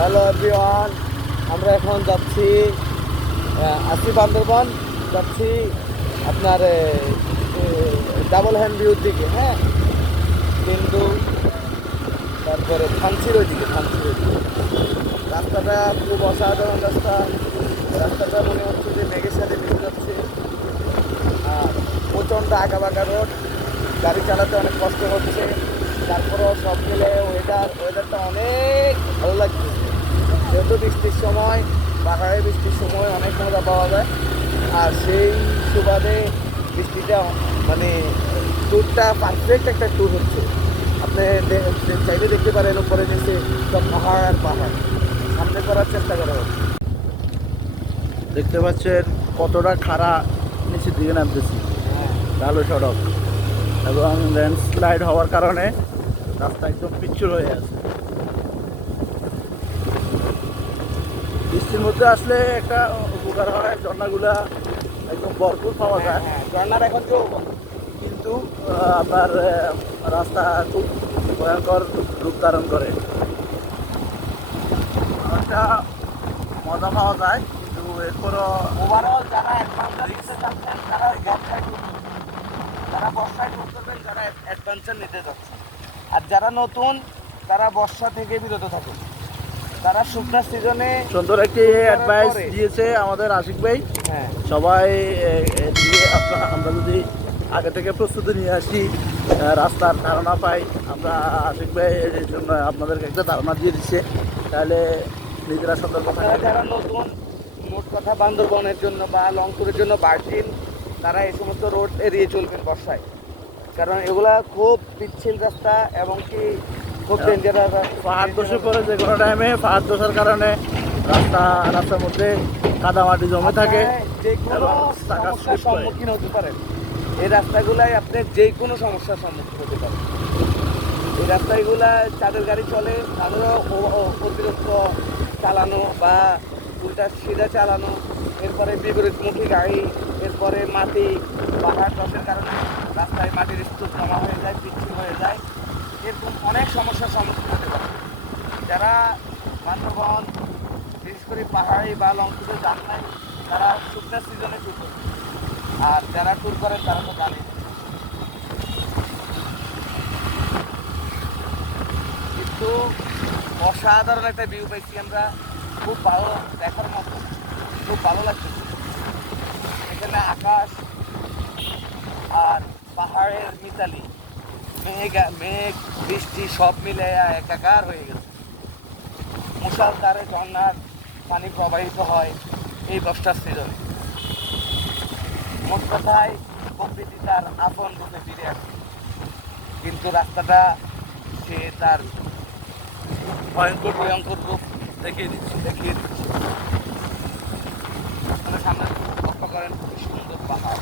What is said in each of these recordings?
Hello everyone, আমরা এখন যাচ্ছি আসি বান্দরবান, যাচ্ছি আপনার ডাবল হ্যান্ড ভিউর দিকে। হ্যাঁ, কিন্তু তারপরে থানচির ওইদিকে, রাস্তাটা খুব অসাধারণ রাস্তা। রাস্তাটা মনে হচ্ছে যে মেঘের সাথে মিশে যাচ্ছে, আর প্রচণ্ড আঁকাবাঁকা রোড, গাড়ি চালাতে অনেক কষ্ট হচ্ছে। তারপরেও সব মিলে ওয়েদারটা অনেক ভালো লাগছে। যেহেতু বৃষ্টির সময়, পাহাড়ে বৃষ্টির সময় অনেক মজা পাওয়া যায়। আর সেই সুবাদে বৃষ্টিটা মানে ট্যুরটা পারফেক্ট একটা ট্যুর হচ্ছে। আপনি চাইলে দেখতে পারেন উপরে নিচে সব পাহাড় আর পাহাড়, সামনে করার চেষ্টা করা হচ্ছে। দেখতে পাচ্ছেন কতটা খাড়া নিচের দিকে নামতেছি। ঢালু সড়ক এবং ল্যান্ডস্লাইড হওয়ার কারণে রাস্তা একদম পিচ্ছিল হয়ে আছে। বৃষ্টির মধ্যে আসলে একটা উপকার হয়, ঝর্ণাগুলা একদম ভরপুর পাওয়া যায়। ঝর্ণার এখন তো কিন্তু আপনার রাস্তা খুব ভয়ঙ্কর রূপ ধারণ করে। একটা মজা পাওয়া যায়, কিন্তু এরপরও ওভারঅল যারা অ্যাডভেঞ্চার যাচ্ছেন তারা বর্ষায় করতেছেন, যারা অ্যাডভেঞ্চার নিতে যাচ্ছেন। আর যারা নতুন তারা বর্ষা থেকে বিরত থাকুন। তারা শুকনা সিজনে সুন্দর একটি অ্যাডভাইস দিয়েছে আমাদের আশিক ভাই। হ্যাঁ, সবাই আমরা যদি আগে থেকে প্রস্তুতি নিয়ে আসি, রাস্তার ধারণা পাই, আমরা আশিক ভাই এর জন্য আপনাদেরকে একটা ধারণা দিয়ে দিচ্ছে, তাহলে নিজেরা সতর্ক আপনারা থাকবে। যারা নতুন, মোট কথা বান্দরবনের জন্য বা লংপুরের জন্য ভার্জিন, তারা এই সমস্ত রোড এড়িয়ে চলবেন বর্ষায়। কারণ এগুলা খুব পিচ্ছিল রাস্তা এবং কি খুব ডেঞ্জারাস। পাহাড় ধসে পড়ে যে কোনো টাইমে, পাহাড় ধসার কারণে রাস্তার মধ্যে কাদামাটি জমে থাকে যে কোনো এবং চাকা সমস্যার স্লিপ করে। সম্মুখীন হতে পারেন। এই রাস্তাগুলাই আপনি যে কোনো সমস্যার সম্মুখীন হতে পারেন। এই রাস্তাগুলা যাদের গাড়ি চলে তাদেরও অতিরিক্ত চালানো বা উল্টা সিধা চালানো, এরপরে বিপরীতমুখী গাড়ি, এরপরে মাটি, পাহাড় ধসের কারণে রাস্তায় মাটির স্তূপ জমা হয়ে যায়, পিচ্ছিল হয়ে যায়। এরকম অনেক সমস্যার সম্মুখীন হতে পারে। যারা বান্দরবন, বিশেষ করে পাহাড়ি বা লংপুরে যান নাই, তারা শুকনো সিজনে ট্যুর করে। আর যারা ট্যুর করেন তারা তো জানেন। কিন্তু অসাধারণ একটা ভিউ পাইছি আমরা, খুব ভালো দেখার মতো, খুব ভালো লাগছে। এখানে আকাশ আর পাহাড়ের মিতালি, মেঘ বৃষ্টি সব মিলে একাকার হয়ে গেছে। মুষলধারে ঝর্ণার পানি প্রবাহিত হয় এই বর্ষার সিজনে। মোট কথায় প্রকৃতি তার আপন রূপে ফিরে আসে। কিন্তু রাস্তাটা সে তার ভয়ঙ্কর রূপ দেখিয়ে দিচ্ছে। মানে সামনে লক্ষ্য করেন খুব সুন্দর পাহাড়,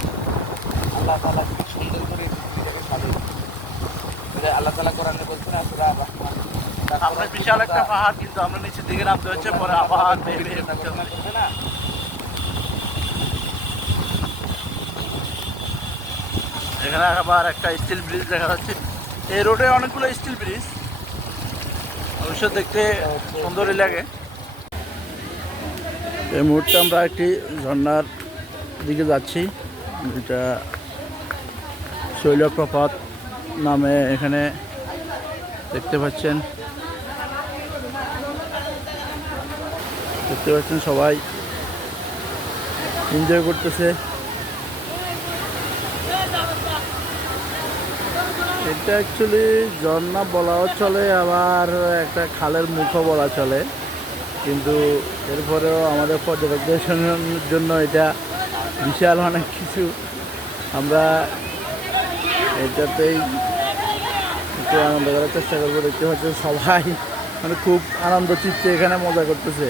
আল্লাহ তাআলা খুব সুন্দর করে পৃথিবীটাকে সাজিয়েছে। আল্লাহ তাআলা কোরআনে বলছেন সূরা আর-রহমান, আমরা বিশাল একটা পাহাড়, কিন্তু আমরা নিচের দিকে নামতে হচ্ছে, পরে আবার করবে না। এখানে আবার একটা স্টিল ব্রিজ দেখা যাচ্ছে। এই রোডে অনেকগুলো স্টিল ব্রিজ, অবশ্য দেখতে সুন্দরই লাগে। এই মুহূর্তে আমরা একটি ঝর্ণার দিকে যাচ্ছি, যেটা শৈলপ্রপাত নামে এখানে দেখতে পাচ্ছেন সবাই এনজয় করতেছে। এটা অ্যাকচুয়ালি ঝর্ণা বলাও চলে, আবার একটা খালের মুখও বলা চলে, কিন্তু এরপরেও আমাদের পর্যবেক্ষণের জন্য এটা বিশাল অনেক কিছু। আমরা এটাতেই একটু আনন্দ করার চেষ্টা করবো। দেখতে পাচ্ছি সবাই মানে খুব আনন্দ চিত্তে এখানে মজা করতেছে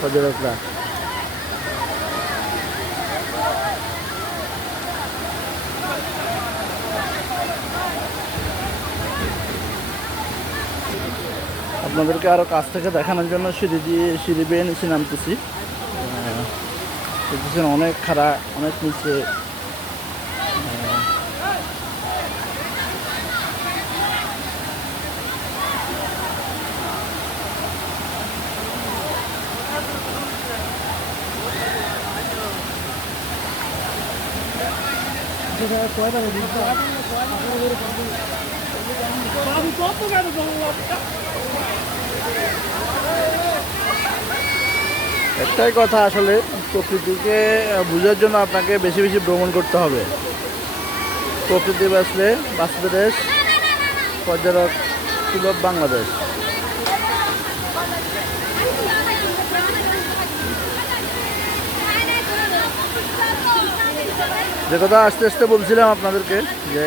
পর্যটকরা। আপনাদেরকে আরও কাছ থেকে দেখানোর জন্য সিঁড়ি বেয়ে নিচে নামতেছি। দেখতেছেন অনেক খাড়া, অনেক নিচে। একটাই কথা, আসলে প্রকৃতিকে বোঝার জন্য আপনাকে বেশি বেশি ভ্রমণ করতে হবে। প্রকৃতি বাঁচবে দেশ, পর্যটক সুলভ বাংলাদেশ। যে কথা আস্তে আস্তে বলছিলাম আপনাদেরকে, যে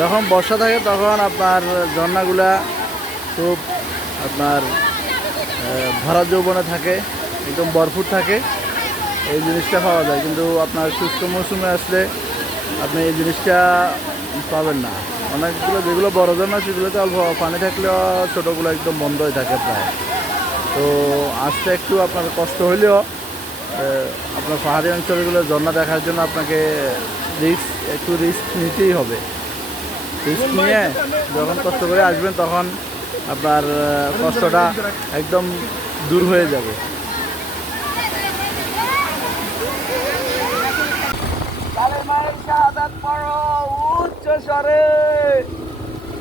যখন বর্ষা থাকে তখন আপনার ঝর্ণাগুলা খুব আপনার ভরা যৌবনে থাকে, একদম ভরপুর থাকে, এই জিনিসটা পাওয়া যায়। কিন্তু আপনার শুষ্ক মৌসুমে আসলে আপনি এই জিনিসটা পাবেন না। অনেকগুলো যেগুলো বড় ঝর্ণা সেগুলোতে অল্প পানি থাকলেও ছোটোগুলো একদম বন্ধ হয়ে থাকে প্রায়। তো আসতে একটু আপনার কষ্ট হলেও আপনার পাহাড়ি অঞ্চলগুলো ঝর্ণা দেখার জন্য আপনাকে একটু রিস্ক নিতেই হবে। রিস্ক নিয়ে যখন কষ্ট করে আসবেন তখন আপনার কষ্টটা একদম দূর হয়ে যাবে। মায়ের শাহাদাত পড়ো উচ্চ স্বরে,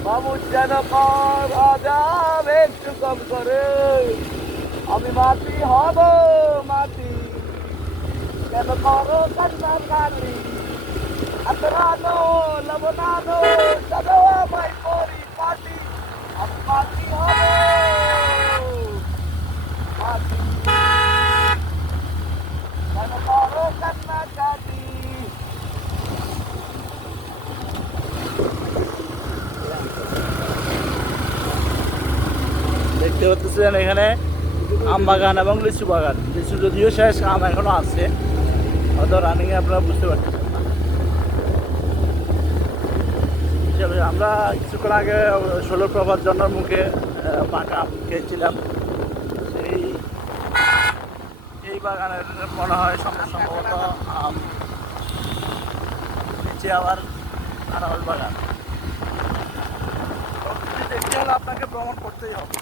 মামুদ যেন কর আজাব একটু কম করে। আমি মাটি হব মাটি, কেন করো কান্না কালি? আতরানো লবণানো চলো আমায় করি পাটি। আমি মাটি হব মাটি, কেন করো কান্না কালি? দেখতে পাচ্ছেন এখানে আম বাগান এবং লিচু বাগান। লিচু যদিও শেষ, আম এখনো আছে, হয়তো রানিংয়ে আপনারা বুঝতে পারছেন না। আমরা কিছুক্ষণ আগে ষোলো প্রভাত জন্মের মুখে পাকা আম খেয়েছিলাম। এই বাগানের মনে হয় সম্ভবত আম, নিচে আবার আনারস বাগান। দেখতে হলে আপনাকে ভ্রমণ করতেই হবে,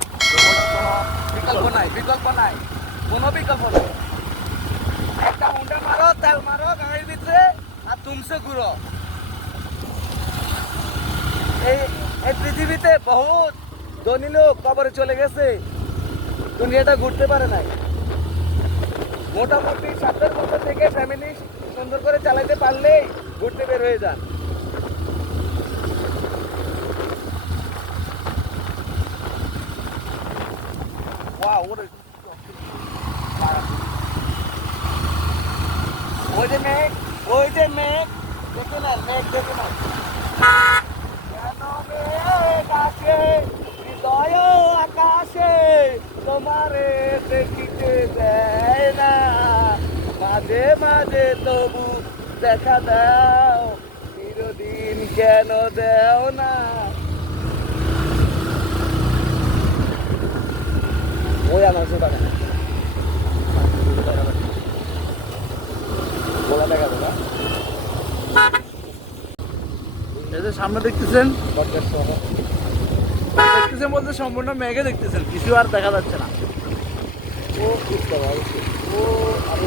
বিকল্প নাই, বিকল্প নাই, কোনো বিকল্প নেই। একটা হুন্ডা মারো, তেল মারো গাড়ির ভিতরে, আর তুমসে ঘুরো। এই পৃথিবীতে বহুত ধনী লোক কবরে চলে গেছে, দুনিয়াটা ঘুরতে পারে নাই। মোটামুটি 7 বছর থেকে ফ্যামিলি সুন্দর করে চালাতে পারলেই ঘুরতে বের হয়ে যান। ওই যে মেঘ, ওই যে মেঘ, দেখে না মেঘ, দেখে না কেন মেঘ আসে হৃদয় আকাশে, তোমারে দেখিতে দেয় না, মাঝে মাঝে তবু দেখা দাও, চিরদিন কেন দেও না? ওই আমার বাগান বলা দেখা যাবে না। এই যে সামনে দেখতেছেন বলতে সম্পূর্ণ মেঘে দেখতেছেন, কিছু আর দেখা যাচ্ছে না। ও বুঝতে পারছি, ও আরো